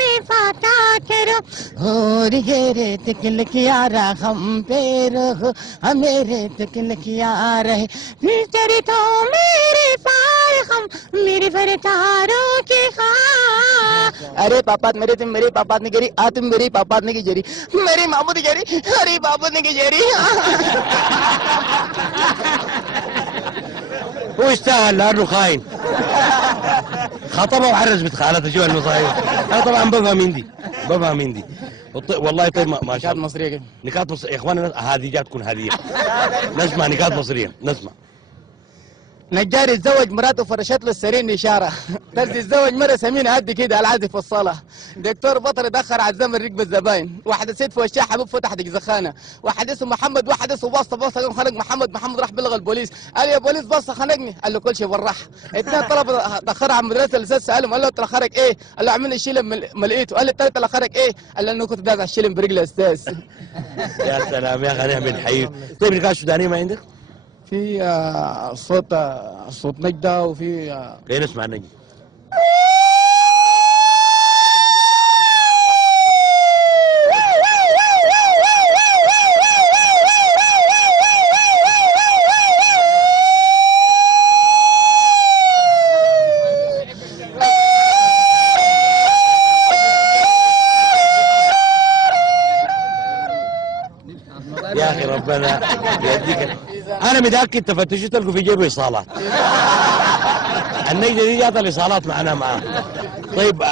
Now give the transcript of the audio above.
फाता करो और घेरे तकल किया हम पेरो हमेरे तकल किया रहे तेरे तो मेरे पार हम मेरे भर तारों के अरे पापात मेरे तुम मेरी पापात नहीं गिरी आ तुम मेरी पापात नहीं की जरी मेरी मामू की जरी अरे बाबू ने की जरी هو اشتغل لانه خاين خطبه وعرس بنت خالته شو المصايب. انا طبعا بفهم هندي والله طيب ما شاء الله. مصريه كده نكات مصريه يا اخوانا هذه جات تكون هديه. نسمع نكات مصريه نسمع. نجار يتزوج مراته فرشت له السرير اشاره ترزي يتزوج مره سمينه قد كده على العازف في الصاله. دكتور بطل يدخر على الزمن ركب الزباين. واحد ست في وشها حبيب فتحت زخانه. واحد اسمه محمد واحد اسمه باسطه قام خنق محمد راح بلغ البوليس قال يا بوليس باسطه خنقني قال له كل شيء بالراح. اثنين طلبه تاخروا على المدرسه الاستاذ سالهم قال له انت اخرك ايه؟ قال له عملنا الشيلم ما لقيته. قال له الثالث اخرك ايه؟ قال له انه كنت داز على الشيلم برجل يا استاذ. يا سلام يا اخي نعمل حي. طيب نكات سودانيه ما عندك؟ في صوت نجده وفي خلينا نسمع النجد. يا اخي ربنا يهديك. انا متاكد تفتشوا تلقوا في جيبه ايصالات. النجده دي جات الايصالات معنا معاه. طيب